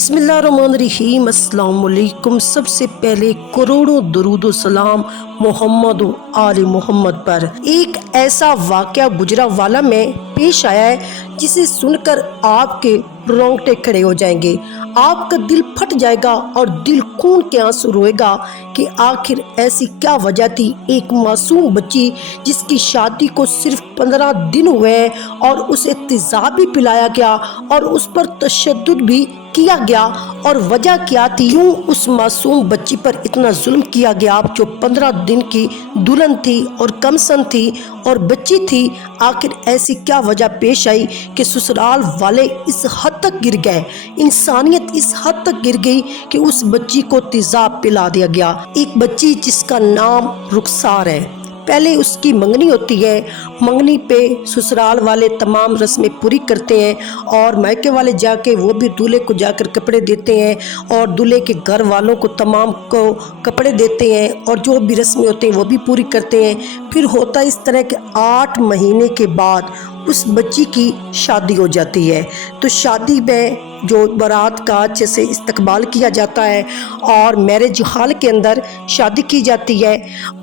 बिस्मिल्लाहिर्रहमानिर्रहीम। अस्सलाम वालेकुम। सबसे पहले करोड़ों दरूद सलाम मोहम्मद आले मोहम्मद पर। एक ऐसा वाक़या गुजरांवाला में पेश आया है जिसे सुनकर आपके रोंगटे खड़े हो जाएंगे, आपका दिल फट जाएगा और दिल खून के आंसू रोएगा कि आखिर ऐसी क्या वजह थी। एक मासूम बच्ची जिसकी शादी को सिर्फ 15 दिन हुए हैं और उसे तेज़ाब भी पिलाया गया और उस पर तशद्दुद भी किया गया, और वजह क्या थी, क्यों उस मासूम बच्ची पर इतना जुल्म किया गया जो 15 दिन की दुल्हन थी और कमसन थी और बच्ची थी। आखिर ऐसी क्या वजह पेश आई कि ससुराल वाले इस हद तक गिर गए, इंसानियत इस हद तक गिर गई कि उस बच्ची को तेज़ाब पिला दिया गया। एक बच्ची जिसका नाम रुखसार है। पहले उसकी मंगनी होती है, मंगनी पे ससुराल वाले तमाम रस्में पूरी करते हैं और मायके वाले जाके वो भी दूल्हे को जाकर कपड़े देते हैं और दूल्हे के घर वालों को तमाम को कपड़े देते हैं और जो भी रस्में होते हैं वो भी पूरी करते हैं। फिर होता इस तरह के 8 महीने के बाद उस बच्ची की शादी हो जाती है। तो शादी में जो बारात का अच्छे से इस्तकबाल किया जाता है और मैरिज हॉल के अंदर शादी की जाती है।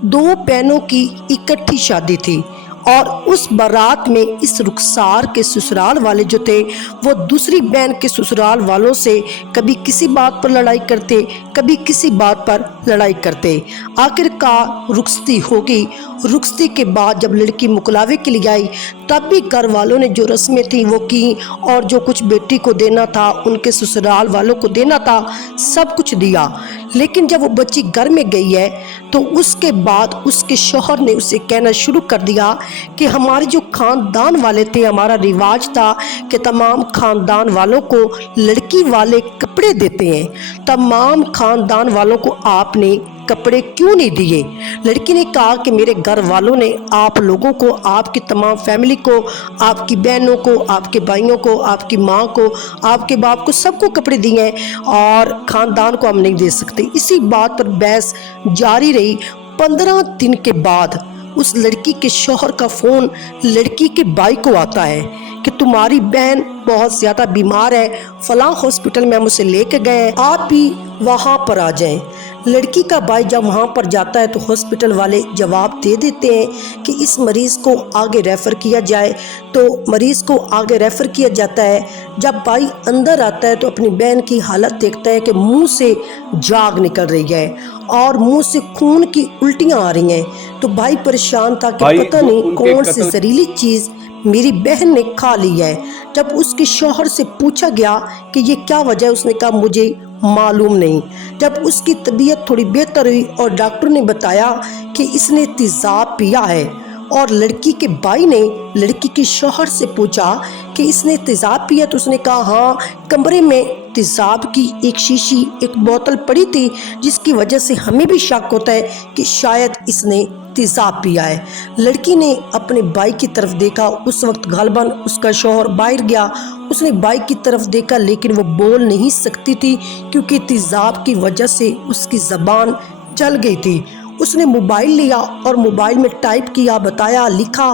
2 बहनों की इकट्ठी शादी थी और उस बारात में इस रुखसार के ससुराल वाले जो थे वो दूसरी बहन के ससुराल वालों से कभी किसी बात पर लड़ाई करते, कभी किसी बात पर लड़ाई करते। आखिरकार रुखसती होगी। रुखसती के बाद जब लड़की मुकलावे के लिए आई तब भी घर वालों ने जो रस्में थी वो की और जो कुछ बेटी को देना था, उनके ससुराल वालों को देना था, सब कुछ दिया। लेकिन जब वो बच्ची घर में गई है तो उसके बाद उसके शौहर ने उसे कहना शुरू कर दिया कि हमारे जो खानदान वाले थे, हमारा रिवाज था कि तमाम खानदान वालों को लड़की वाले कपड़े देते हैं, तमाम खानदान वालों को आपने कपड़े क्यों नहीं दिए। लड़की ने कहा कि मेरे घर वालों ने आप लोगों को, आपकी तमाम फैमिली को, आपकी बहनों को, आपके भाइयों को, आपकी माँ को, आपके बाप को, सबको कपड़े दिए हैं और खानदान को हम नहीं दे सकते। इसी बात पर बहस जारी रही। 15 दिन के बाद उस लड़की के शौहर का फ़ोन लड़की के भाई को आता है कि तुम्हारी बहन बहुत ज़्यादा बीमार है, फलां हॉस्पिटल में हम उसे लेके गए हैं, आप भी वहाँ पर आ जाएं। लड़की का भाई जब वहाँ पर जाता है तो हॉस्पिटल वाले जवाब दे देते हैं कि इस मरीज़ को आगे रेफ़र किया जाए। तो मरीज़ को आगे रेफ़र किया जाता है। जब भाई अंदर आता है तो अपनी बहन की हालत देखता है कि मुंह से झाग निकल रही है और मुंह से खून की उल्टियाँ आ रही हैं। तो भाई परेशान था कि पता नहीं कौन सी जहरीली चीज़ मेरी बहन ने खा ली है। जब उसके शौहर से पूछा गया कि ये क्या वजह है, उसने कहा मुझे मालूम नहीं। जब उसकी तबीयत थोड़ी बेहतर हुई और डॉक्टर ने बताया कि इसने तेज़ाब पिया है, और लड़की के भाई ने लड़की के शौहर से पूछा कि इसने तेज़ाब पिया, तो उसने कहा हाँ, कमरे में तेज़ाब की एक शीशी, एक बोतल पड़ी थी जिसकी वजह से हमें भी शक होता है कि शायद इसने तेज़ाब पिया है। लड़की ने अपने भाई की तरफ देखा। उस वक्त गालबन उसका शौहर बाहर गया। उसने भाई की तरफ देखा लेकिन वो बोल नहीं सकती थी क्योंकि तेज़ाब की वजह से उसकी ज़बान जल गई थी। उसने मोबाइल लिया और मोबाइल में टाइप किया, बताया, लिखा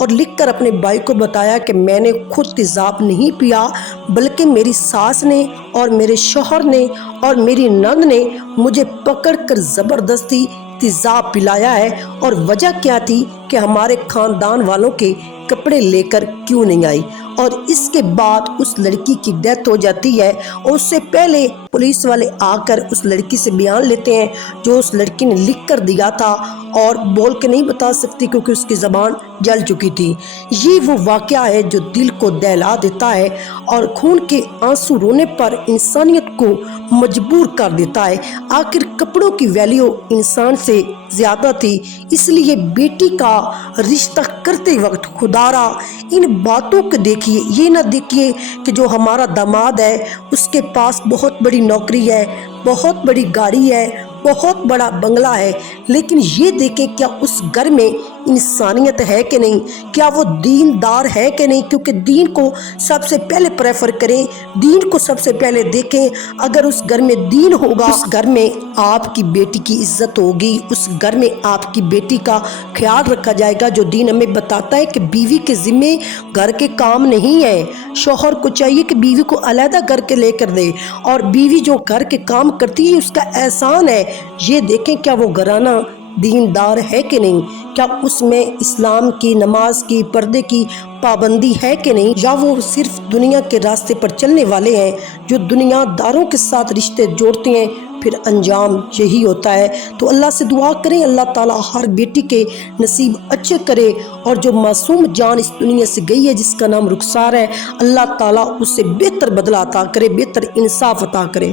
और लिखकर अपने भाई को बताया कि मैंने खुद तेज़ाब नहीं पिया बल्कि मेरी सास ने और मेरे शौहर ने और मेरी नंद ने मुझे पकड़कर ज़बरदस्ती तेज़ाब पिलाया है। और वजह क्या थी कि हमारे खानदान वालों के कपड़े लेकर क्यों नहीं आई। और इसके बाद उस लड़की की डेथ हो जाती है और उससे पहले पुलिस वाले आकर उस लड़की से बयान लेते हैं जो उस लड़की ने लिख कर दिया था और बोल के नहीं बता सकती क्योंकि उसकी ज़बान जल चुकी थी। ये वो वाक़या है जो दिल को दहला देता है और खून के आंसू रोने पर इंसानियत को मजबूर कर देता है। आखिर कपड़ों की वैल्यू इंसान से ज़्यादा थी, इसलिए बेटी का रिश्ता करते वक्त खुदारा इन बातों को देखिए। ये ना देखिए कि जो हमारा दामाद है उसके पास बहुत बड़ी नौकरी है, बहुत बड़ी गाड़ी है, बहुत बड़ा बंगला है, लेकिन ये देखें क्या उस घर में انسانیت ہے کہ نہیں، کیا وہ دیندار ہے کہ نہیں، کیونکہ دین کو سب سے پہلے پریفر کریں، دین کو سب سے پہلے دیکھیں۔ اگر اس گھر میں دین ہوگا، اس گھر میں آپ کی بیٹی کی عزت ہوگی، اس گھر میں آپ کی بیٹی کا خیال رکھا جائے گا۔ جو دین ہمیں بتاتا ہے کہ بیوی کے ذمے گھر کے کام نہیں ہے، شوہر کو چاہیے کہ بیوی کو علیحدہ گھر کے لے کر دے، اور بیوی جو گھر کے کام کرتی ہے اس کا احسان ہے۔ یہ دیکھیں کیا وہ گھرانہ دیندار ہے کہ نہیں، کیا اس میں اسلام کی، نماز کی، پردے کی پابندی ہے کہ نہیں، یا وہ صرف دنیا کے راستے پر چلنے والے ہیں جو دنیا داروں کے ساتھ رشتے جوڑتے ہیں، پھر انجام یہی ہوتا ہے۔ تو اللہ سے دعا کریں اللہ تعالیٰ ہر بیٹی کے نصیب اچھے کرے، اور جو معصوم جان اس دنیا سے گئی ہے جس کا نام رخسار ہے، اللہ تعالیٰ اسے بہتر بدلہ عطا کرے، بہتر انصاف عطا کرے۔